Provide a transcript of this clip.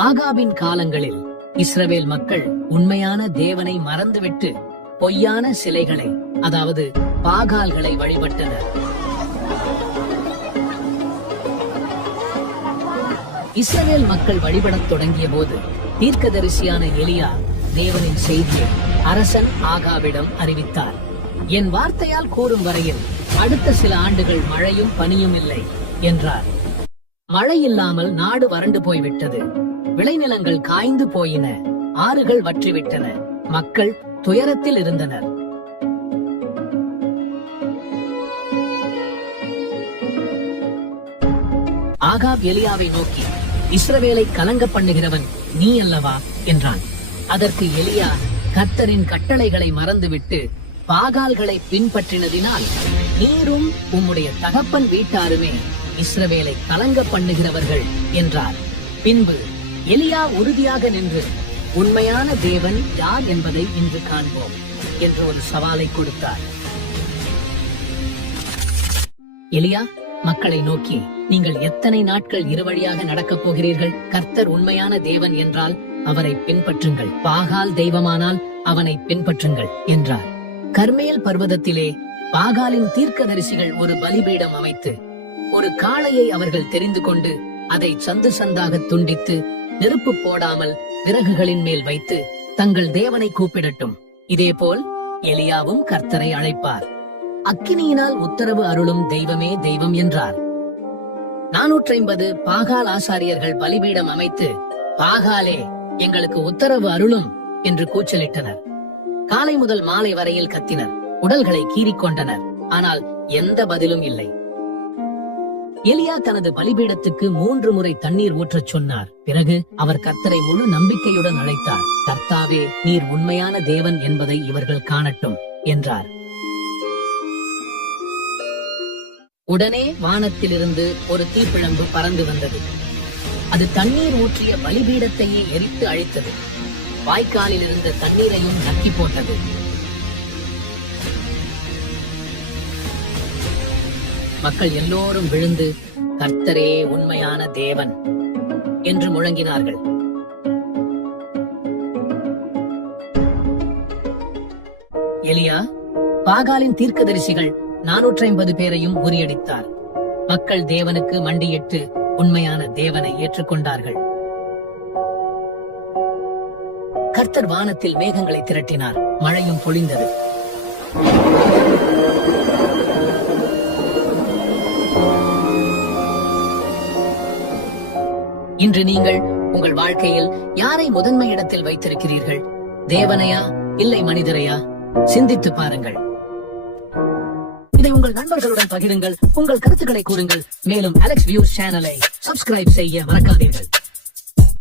ஆகாபின் காலங்களில் இஸ்ரவேல் மக்கள் உண்மையான தேவனை மறந்துவிட்டு பொய்யான சிலைகளை அதாவது பாகால்களை வழிபட்டனர். இஸ்ரவேல் மக்கள் வழிபடத் தொடங்கிய போது தீர்க்கதரிசியான எலியா தேவனின் செய்தியை அரசன் ஆகாவிடம் அறிவித்தார். என் வார்த்தையால் கூறும் வரையில் அடுத்த சில ஆண்டுகள் மழையும் பனியும் இல்லை என்றார். மழை இல்லாமல் நாடு வறண்டு போய்விட்டது. விளைநிலங்கள் காய்ந்து போயின. ஆறுகள் வற்றிவிட்டன. மக்கள் துயரத்தில் இருந்தனர். ஆகாப் எலியாவை நோக்கி இஸ்ரவேலை கலங்க பண்ணுகிறவன் நீ அல்லவா? என்றான். அதற்கு எலியா கர்த்தரின் கட்டளைகளை மறந்துவிட்டு பாகால்களை பின்பற்றினதினால் நீரும் உம்முடைய தகப்பன் வீட்டாருமே இஸ்ரவேலை கலங்க பண்ணுகிறவர்கள் என்றார். பின்பு எலியா உறுதியாக நின்று உண்மையான தேவன் யார் என்பதை இன்று காண்போம் என்று ஒரு சவாலை கொடுத்தார். எலியா மக்களை நோக்கி நீங்கள் எத்தனை நாட்கள் இருவழியாக நடக்கப் போகிறீர்கள்? கர்த்தர் உண்மையான தேவன் என்றால் அவரை பின்பற்றுங்கள். பாகால் தெய்வமானால் அவனை பின்பற்றுங்கள் என்றார். கர்மேல் பர்வதத்திலே பாகாலின் தீர்க்கதரிசிகள் ஒரு பலிபீடம் அமைத்து ஒரு காளையை அவர்கள் தெரிந்து கொண்டு அதை சந்து சந்தாக துண்டித்து நெருப்பு போடாமல் விறகுகளின் மேல் வைத்து தங்கள் தேவனை கூப்பிடட்டும். இதேபோல் எலியாவும் கர்த்தரை அழைப்பார். அக்கினியினால் உத்தரவு அருளும் தெய்வமே தெய்வம் என்றார். நானூற்றி ஐம்பது பாகால் ஆசாரியர்கள் பலிபீடம் அமைத்து பாகாலே எங்களுக்கு உத்தரவு அருளும் என்று கூச்சலிட்டனர். காலை முதல் மாலை வரையில் கத்தினர். உடல்களை கீறிக்கொண்டனர். ஆனால் எந்த பதிலும் இல்லை. எலியா தனது பலிபீடத்துக்கு மூன்று முறை தண்ணீர் ஊற்றச் சொன்னார். பிறகு அவர் கர்த்தரை முழு நம்பிக்கையுடன் அழைத்தார். கர்த்தாவே நீர் உண்மையான தேவன் என்பதை இவர்கள் காணட்டும் என்றார். உடனே வானத்திலிருந்து ஒரு தீப்பிழம்பு பறந்து வந்தது. அது தண்ணீர் ஊற்றிய பலிபீடத்தையே எரித்து அழித்தது. வாய்க்காலில் இருந்த தண்ணீரையும் நக்கி போட்டது. மக்கள் எல்லோரும் விழுந்து கர்த்தரே உண்மையான தேவன் என்று முழங்கினார்கள். எலியா பாகாலின் தீர்க்கதரிசிகள் நானூற்றி ஐம்பது பேரையும் முறியடித்தார். மக்கள் தேவனுக்கு மண்டியிட்டு உண்மையான தேவனை ஏற்றுக்கொண்டார்கள். கர்த்தர் வானத்தில் மேகங்களை திரட்டினார். மழையும் பொழிந்தது. இன்று நீங்கள் உங்கள் வாழ்க்கையில் யாரை முதன்மை இடத்தில் வைத்திருக்கிறீர்கள்? தேவனையா இல்லை மனிதரையா? சிந்தித்து பாருங்கள். இதை உங்கள் நண்பர்களுடன் பகிருங்கள் உங்கள் கருத்துக்களை கூறுங்கள். மேலும் அலெக்ஸ் வியூஸ் சேனலை சப்ஸ்கிரைப் செய்ய மறக்காதீர்கள்.